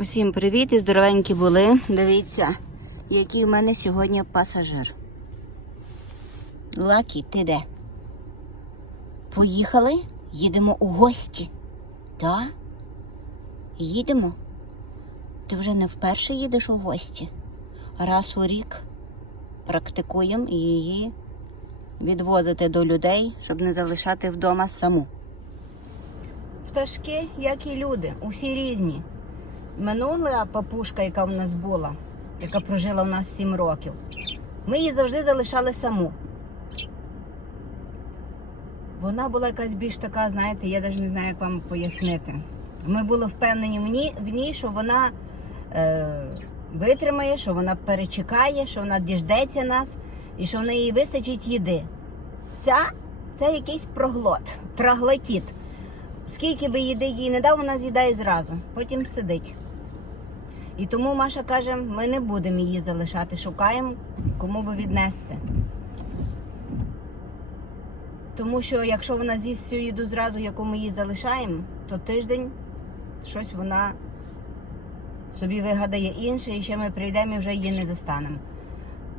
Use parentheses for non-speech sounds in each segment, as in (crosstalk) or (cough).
Усім привіт і здоровенькі були. Дивіться, який в мене сьогодні пасажир. Лакі, ти де? Поїхали? Їдемо у гості. Так? Їдемо? Ти вже не вперше їдеш у гості. Раз у рік практикуємо її відвозити до людей, щоб не залишати вдома саму. Пташки, як і люди, усі різні. Минула папушка, яка в нас була, яка прожила у нас 7 років, ми її завжди залишали саму. Вона була якась більш така, знаєте, я навіть не знаю, як вам пояснити. Ми були впевнені в ній, в ній що вона е, витримає, що вона перечекає, що вона діждеться нас і що в неї вистачить їди. Ця це якийсь проглот, траглотіт. Скільки би їди їй не дав, вона з'їдає зразу, потім сидить. І тому Маша каже, ми не будемо її залишати, шукаємо, кому би віднести. Тому що якщо вона з'їсть всю їду зразу, яку ми їй залишаємо, то тиждень щось вона собі вигадає інше, і ще ми прийдемо і вже її не застанемо.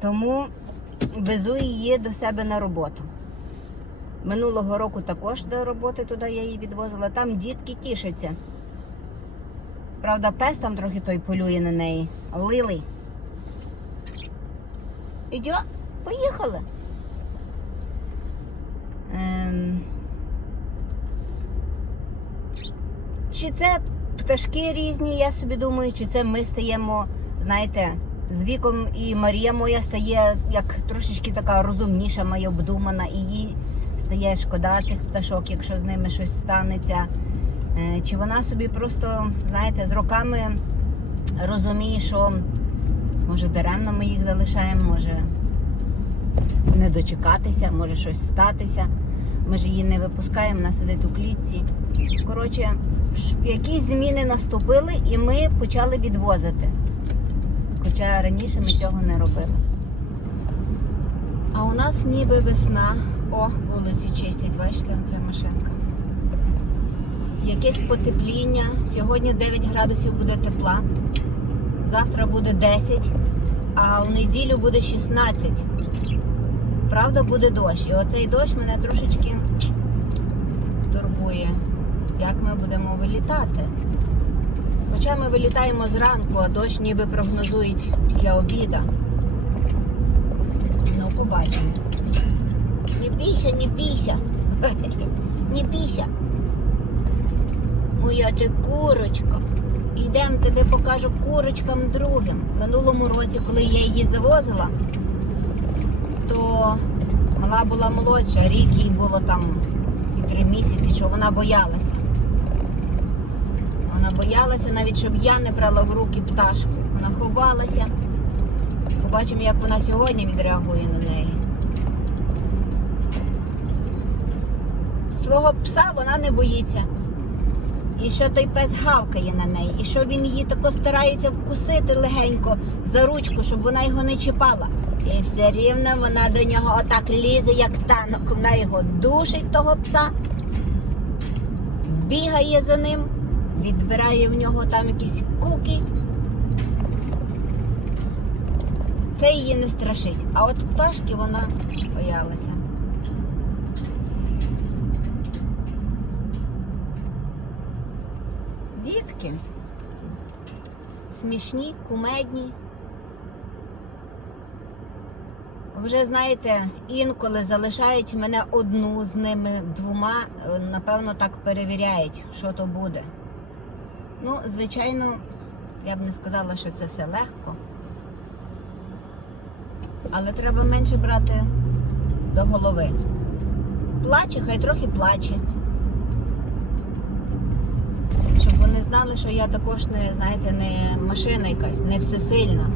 Тому везу її до себе на роботу. Минулого року також до роботи туди я її відвозила. Там дітки тішаться. Правда, пес там трохи той полює на неї. Лилий. Ідьо, поїхали. Ем... Чи це пташки різні, я собі думаю, чи це ми стаємо, знаєте, з віком і Марія моя стає як трошечки така розумніша, моя обдумана, і їй стає шкода цих пташок, якщо з ними щось станеться. Е, Чи вона собі просто, знаєте, з роками розуміє, що може даремно ми їх залишаємо, може не дочекатися, може щось статися. Ми ж її не випускаємо, вона сидить у клітці. Коротше, якісь зміни наступили і ми почали відвозити. Хоча раніше ми цього не робили. А у нас ніби весна. О, вулиці чистять, бачите, це машинка. Якесь потепління. Сьогодні 9 градусів буде тепла. Завтра буде 10, а в неділю буде 16. Правда, буде дощ. І оцей дощ мене трошечки турбує, як ми будемо вилітати. Хоча ми вилітаємо зранку, а дощ ніби прогнозують після обіда. Ну, побачимо. Не бійся, не бійся. (laughs) Не бійся. Моя ти курочка. Йдемо, тобі покажу курочкам другим. Минулому році, коли я її завозила, то мала була молодша, рік їй було там і три місяці, що вона боялася. Вона боялася навіть, щоб я не брала в руки пташку. Вона ховалася. Побачимо, як вона сьогодні відреагує на неї. Свого пса вона не боїться. І що той пес гавкає на неї, і що він її тако старається вкусити легенько за ручку, щоб вона його не чіпала. І все рівно вона до нього отак лізе, як танок. Вона його душить того пса, бігає за ним, відбирає в нього там якісь куки. Це її не страшить. А от пташки вона боялася. Дітки смішні, кумедні. Вже знаєте, інколи залишають мене одну з ними двома, е, напевно, так перевіряють, що то буде. Ну, звичайно, я б не сказала, що це все легко. Але треба менше брати до голови. Плаче, хай трохи плаче. Щоб вони знали, що я також не, знаєте, не машина якась, не всесильна.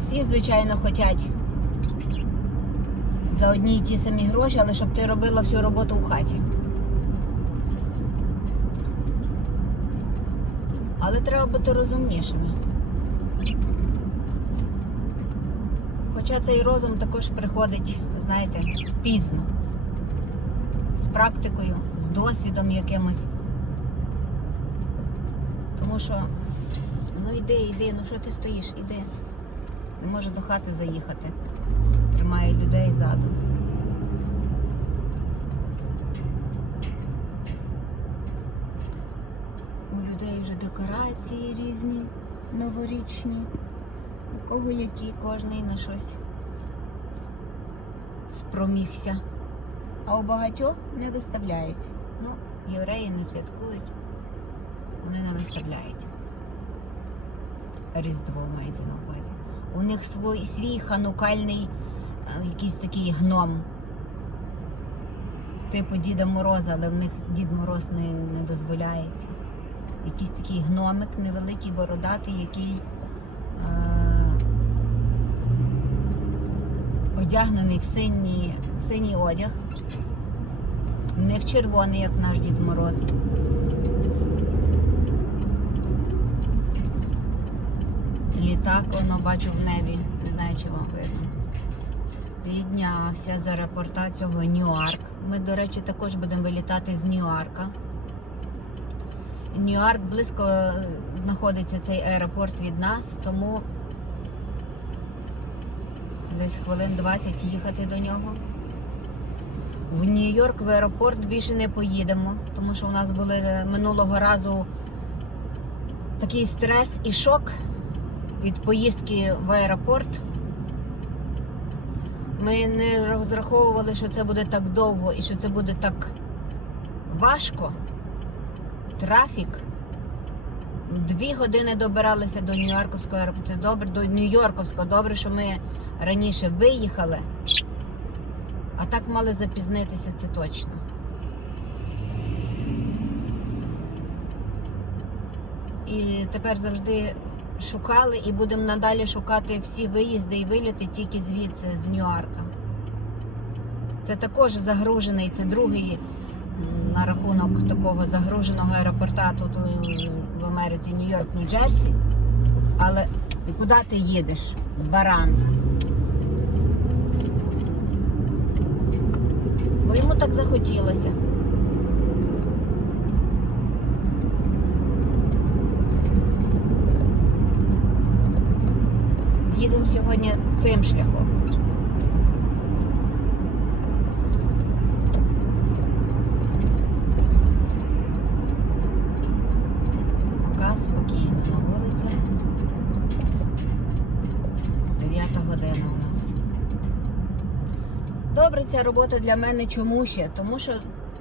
Всі, звичайно, хочуть за одні й ті самі гроші, але щоб ти робила всю роботу в хаті. Але треба бути розумнішими. Хоча цей розум також приходить, знаєте, пізно. З практикою, з досвідом якимось. Тому що, ну йди, йди, ну що ти стоїш, іди. Не може до хати заїхати. Тримає людей ззаду. У людей вже декорації різні, новорічні. У кого які, кожний на щось спромігся. А у багатьох не виставляють. Ну, євреї не святкують, вони не виставляють. Різдво мається на увазі. У них свій, свій ханукальний е, якийсь такий гном. Типу Діда Мороза, але в них Дід Мороз не, не дозволяється. Якийсь такий гномик невеликий, бородатий, який е, одягнений в синій, в синій одяг. Не в червоний, як наш Дід Мороз. Літак, воно бачу в небі. Не знаю, чи вам видно. Піднявся з аеропорта цього Ньюарк. Ми, до речі, також будемо вилітати з Ньюарка. Ньюарк близько е, знаходиться цей аеропорт від нас, тому десь хвилин 20 їхати до нього. В Нью-Йорк в аеропорт більше не поїдемо, тому що у нас були минулого разу такий стрес і шок від поїздки в аеропорт. Ми не розраховували, що це буде так довго і що це буде так важко. Трафік. Дві години добиралися до Нью-Йорківського аеропорту. Добре, до Нью-Йорківського. Добре, що ми раніше виїхали. А так мали запізнитися, це точно. І тепер завжди шукали і будемо надалі шукати всі виїзди і виліти тільки звідси, з Ньюарка. Це також загружений, це другий на рахунок такого загруженого аеропорта тут в Америці, Нью-Йорк, Нью-Джерсі. Але куди ти їдеш? Баран. Бо йому так захотілося. Їдемо сьогодні цим шляхом. Пока спокійно на вулиці. Дев'ята година у нас. Добре, ця робота для мене чому ще? Тому що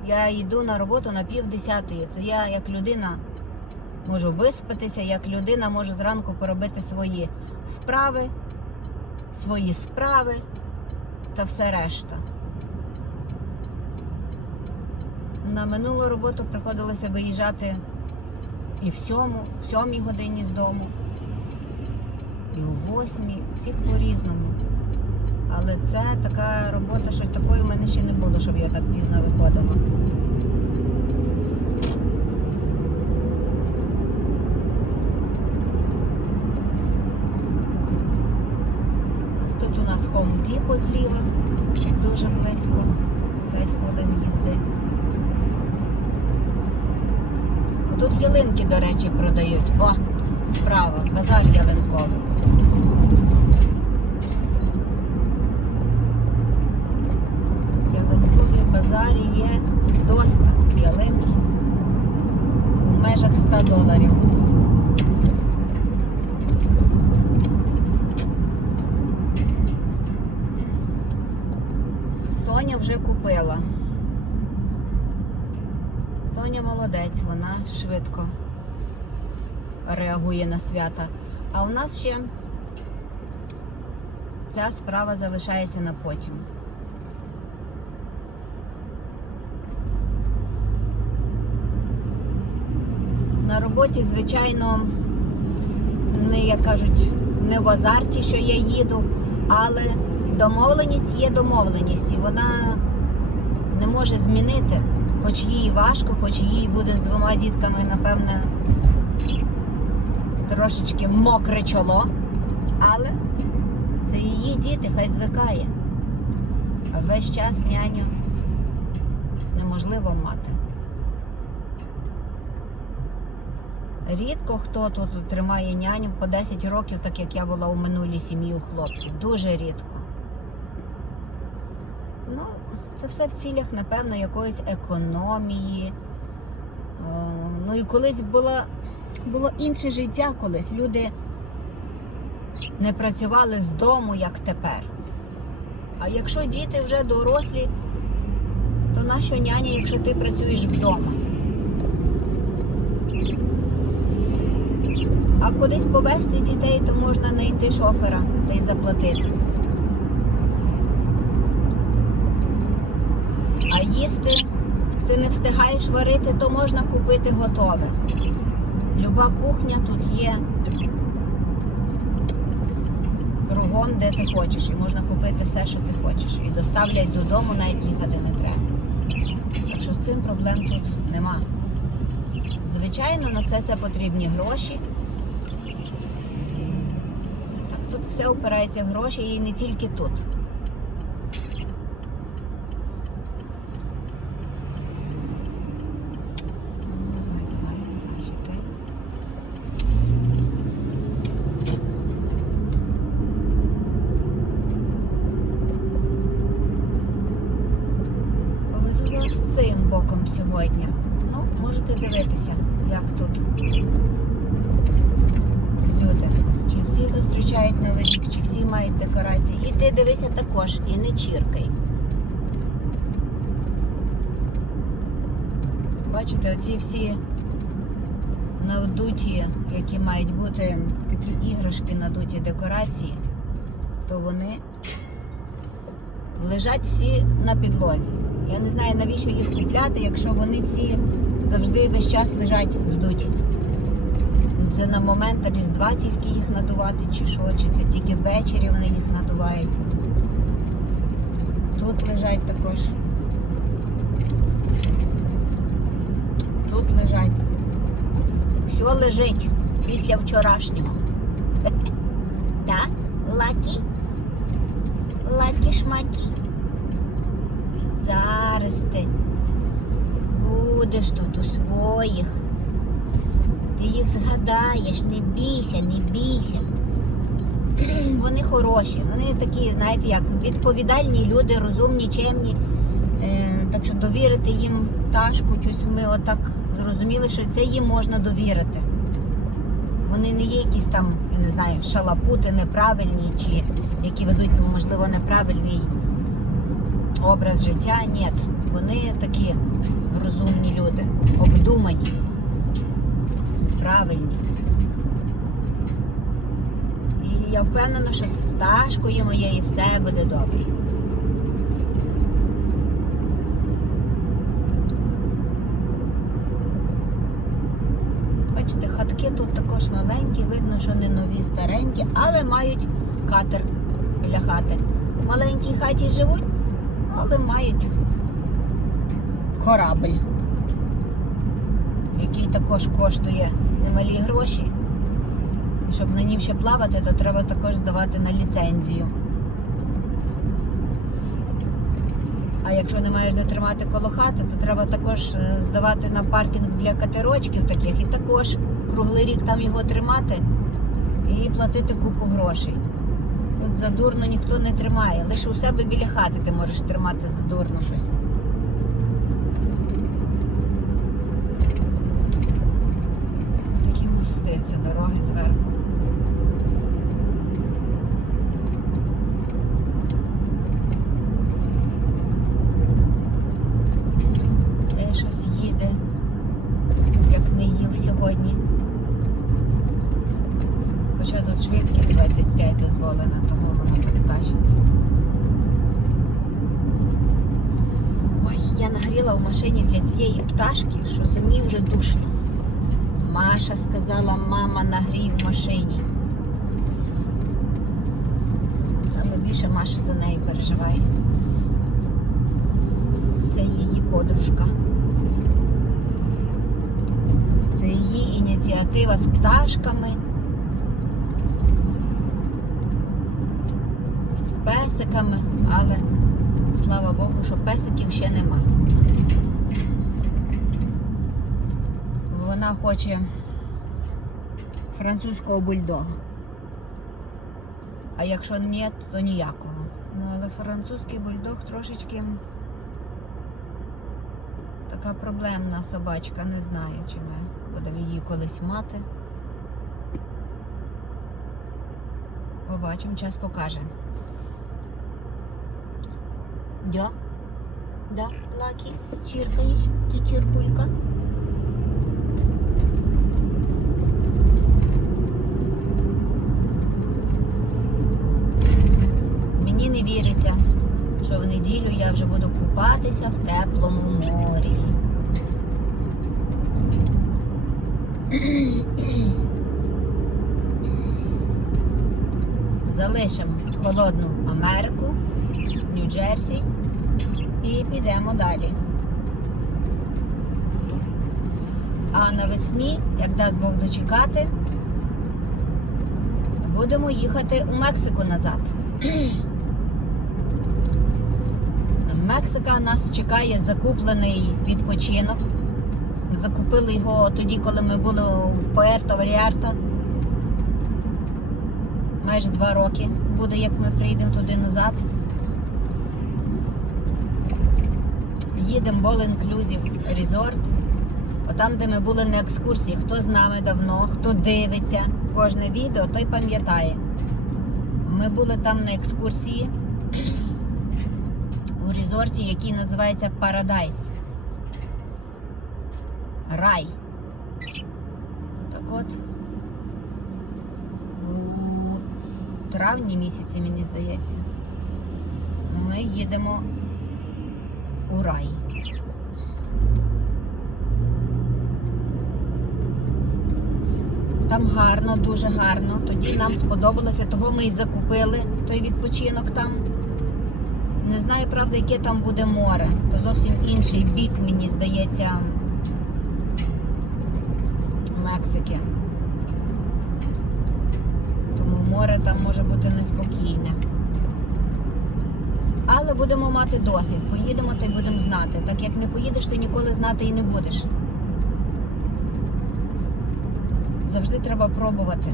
я йду на роботу на пів десятої. Це я як людина можу виспатися, як людина можу зранку поробити свої вправи, свої справи та все решта. На минулу роботу приходилося виїжджати і в сьому, в сьомій годині з дому, і у восьмій, всіх по-різному. Але це така робота, що такої в мене ще не було, щоб я так пізно виходила. Тут у нас Home Depot зліва, дуже близько, 5 хвилин їзди. Тут ялинки, до речі, продають. О, справа, базар ялинковий. Є доста ялинки у межах 100 доларів. Соня вже купила. Соня молодець, вона швидко реагує на свята. А у нас ще ця справа залишається на потім. На роботі, звичайно, не, як кажуть, не в азарті, що я їду, але домовленість є домовленість, і вона не може змінити, хоч їй важко, хоч їй буде з двома дітками, напевне, трошечки мокре чоло, але це її діти, хай звикає. А весь час няню неможливо мати. Рідко хто тут тримає няню по 10 років, так як я була у минулій сім'ї у хлопців. Дуже рідко. Ну, це все в цілях, напевно, якоїсь економії. Ну і колись було, було інше життя колись. Люди не працювали з дому, як тепер. А якщо діти вже дорослі, то нащо няня, якщо ти працюєш вдома? А кудись повезти дітей, то можна знайти шофера та й заплатити. А їсти ти не встигаєш варити, то можна купити готове. Люба кухня тут є кругом, де ти хочеш, і можна купити все, що ти хочеш. І доставлять додому, навіть їхати не треба. Так що з цим проблем тут нема. Звичайно, на все це потрібні гроші. Тут все опирається в гроші і не тільки тут. Повезу вас цим боком сьогодні. Ну, можете дивитися, як тут. Чи всі зустрічають новий рік, чи всі мають декорації. І ти дивися також, і не чіркай. Бачите, оці всі надуті, які мають бути такі іграшки, надуті декорації, то вони лежать всі на підлозі. Я не знаю, навіщо їх купляти, якщо вони всі завжди весь час лежать здуті. Це на момент Різдва тільки їх надувати, чи що, чи це тільки ввечері вони їх надувають. Тут лежать також. Тут лежать. Все лежить після вчорашнього. (laughs) Так? Лакі? Лакі шмакі. Зараз ти будеш тут у своїх. Ти їх згадаєш, не бійся, не бійся. (clears throat) Вони хороші, вони такі, знаєте, як відповідальні люди, розумні, чемні. Е, так що довірити їм пташку, щось ми отак зрозуміли, що це їм можна довірити. Вони не є якісь там, я не знаю, шалапути неправильні, чи які ведуть, можливо, неправильний образ життя. Ні, вони такі розумні люди, обдумані, правильні. І я впевнена, що з пташкою моєю все буде добре. Бачите, хатки тут також маленькі, видно, що не нові, старенькі, але мають катер біля хати. В маленькій хаті живуть, але мають корабль, який також коштує немалі гроші. І щоб на нім ще плавати, то треба також здавати на ліцензію. А якщо не маєш де тримати коло хати, то треба також е, здавати на паркінг для катерочків таких і також круглий рік там його тримати і платити купу грошей. От задурно ніхто не тримає. Лише у себе біля хати ти можеш тримати задурно щось. Це дороги зверху. Де щось їде, як не їв сьогодні. Хоча тут швидкість 25 дозволена, тому воно так. Ой, я нагріла в машині для цієї пташки, що зимі вже душно. Маша сказала, мама нагрій в машині. Саме більше Маша за неї переживає. Це її подружка. Це її ініціатива з пташками. З песиками, але слава Богу, що песиків ще нема. Вона хоче французького бульдога. А якщо ні, то ніякого. Ну, але французький бульдог трошечки така проблемна собачка, не знаю, чи ми будемо її колись мати. Побачимо, час покаже. Дя? Да, Лакі, чіркаєш? Ти чіркулька? Мені не віриться, що в неділю я вже буду купатися в теплому морі. Залишимо холодну Америку, Нью-Джерсі і підемо далі. А навесні, як дасть Бог дочекати, будемо їхати у Мексику назад. Мексика нас чекає закуплений відпочинок. Закупили його тоді, коли ми були у Пуерто Вальярта. Майже два роки буде, як ми приїдемо туди назад. Їдемо в All Inclusive Resort. Отам, де ми були на екскурсії, хто з нами давно, хто дивиться кожне відео, той пам'ятає. Ми були там на екскурсії резорті, який називається Парадайс. Рай. Так от, у травні місяці, мені здається, ми їдемо у рай. Там гарно, дуже гарно. Тоді нам сподобалося, того ми і закупили той відпочинок там. Не знаю, правда, яке там буде море. То зовсім інший бік, мені здається, Мексики. Тому море там може бути неспокійне. Але будемо мати досвід. Поїдемо та й будемо знати. Так як не поїдеш, то ніколи знати і не будеш. Завжди треба пробувати.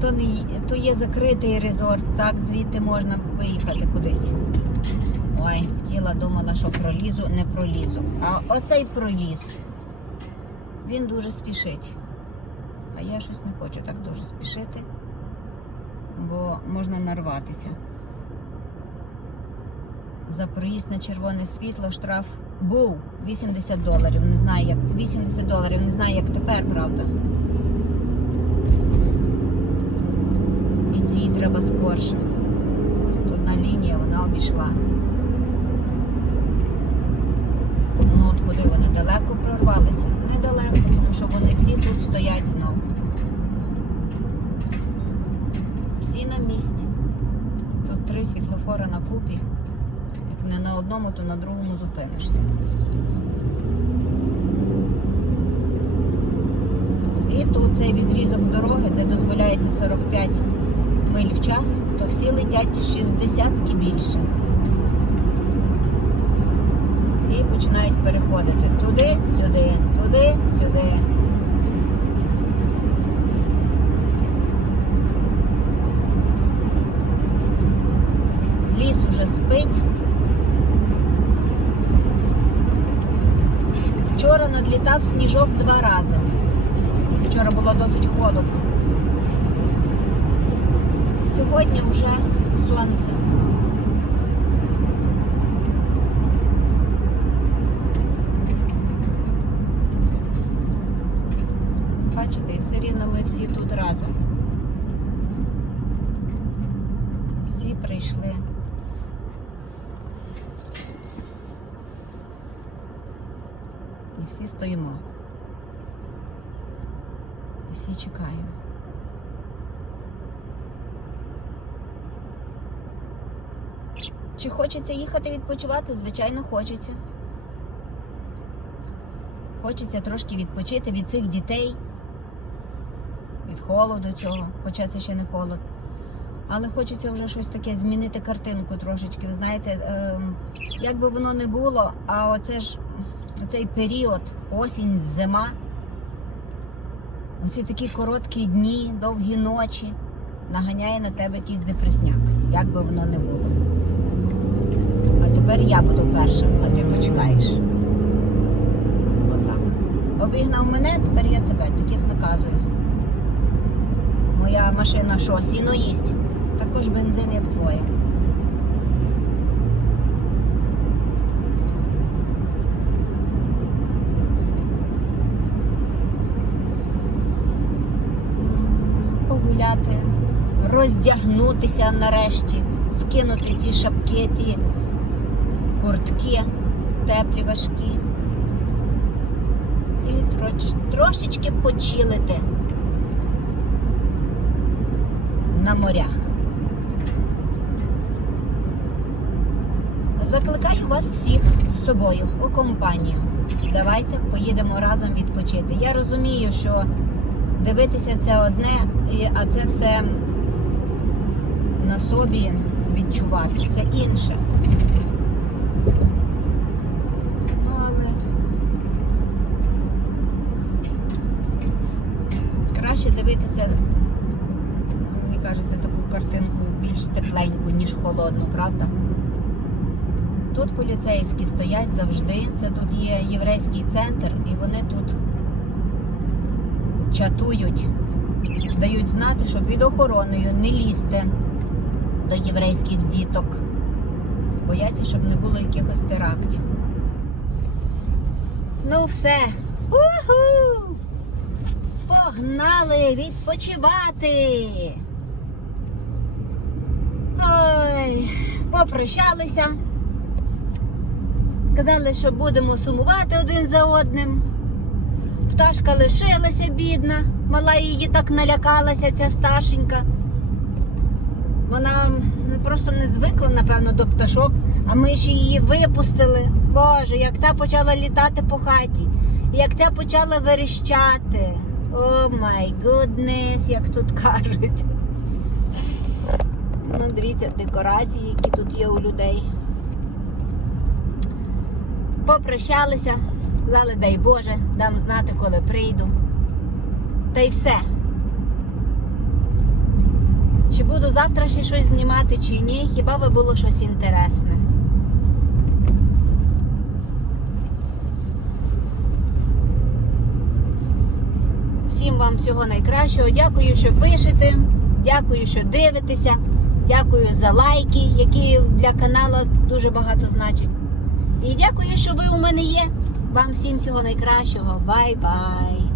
То, не, то є закритий резорт, так, звідти можна виїхати кудись. Ой, хотіла, думала, що пролізу, не пролізу. А оцей проліз. Він дуже спішить. А я щось не хочу так дуже спішити, бо можна нарватися. За проїзд на червоне світло штраф був 80 доларів. Не знаю, як 80 доларів, не знаю, як тепер, правда. Цій треба скорше. Тут одна лінія, вона обійшла. Ну от куди вони далеко прорвалися? Недалеко, тому що вони всі тут стоять знову. Всі на місці. Тут три світлофори на купі. Як не на одному, то на другому зупинишся. І тут цей відрізок дороги, де дозволяється 45 миль в час, то всі летять 60 і більше. І починають переходити туди, сюди, туди, сюди. Ліс уже спить. Вчора надлітав сніжок два рази. Вчора було досить холодно. Сьогодні вже сонце. Бачите, все рівно ми всі тут разом. Всі прийшли. І всі стоїмо. І всі чекаємо. Чи хочеться їхати відпочивати? Звичайно, хочеться. Хочеться трошки відпочити від цих дітей, від холоду цього, хоча це ще не холод. Але хочеться вже щось таке змінити картинку трошечки. Ви знаєте, ем, як би воно не було, а оце ж оцей період, осінь, зима, оці такі короткі дні, довгі ночі, наганяє на тебе якийсь депресняк, як би воно не було. Тепер я буду перша, а ти почекаєш. Отак. Обігнав мене, тепер я тебе, таких наказую. Моя машина що, сіно їсть? Також бензин, як твоя. Погуляти, роздягнутися нарешті, скинути ці шапки, ці куртки теплі, важкі. І троч- трошечки почилити на морях. Закликаю вас всіх з собою у компанію. Давайте поїдемо разом відпочити. Я розумію, що дивитися це одне, а це все на собі відчувати. Це інше. Ну, але краще дивитися, мені кажеться, таку картинку більш тепленьку, ніж холодну, правда? Тут поліцейські стоять завжди. Це тут є єврейський центр, і вони тут чатують, дають знати, що під охороною не лізьте до єврейських діток. Бояться, щоб не було якихось терактів. Ну все. Уху! Погнали відпочивати. Ой, попрощалися. Сказали, що будемо сумувати один за одним. Пташка лишилася бідна, мала її так налякалася, ця старшенька. Вона просто не звикла, напевно, до пташок, а ми ще її випустили. Боже, як та почала літати по хаті, як ця почала верещати. О май гуднес, як тут кажуть. Ну, дивіться, декорації, які тут є у людей. Попрощалися, сказали, дай Боже, дам знати, коли прийду. Та й все. Чи буду завтра ще щось знімати, чи ні, хіба би було щось інтересне. Всім вам всього найкращого. Дякую, що пишете. Дякую, що дивитеся. Дякую за лайки, які для каналу дуже багато значать. І дякую, що ви у мене є. Вам всім всього найкращого. Бай-бай!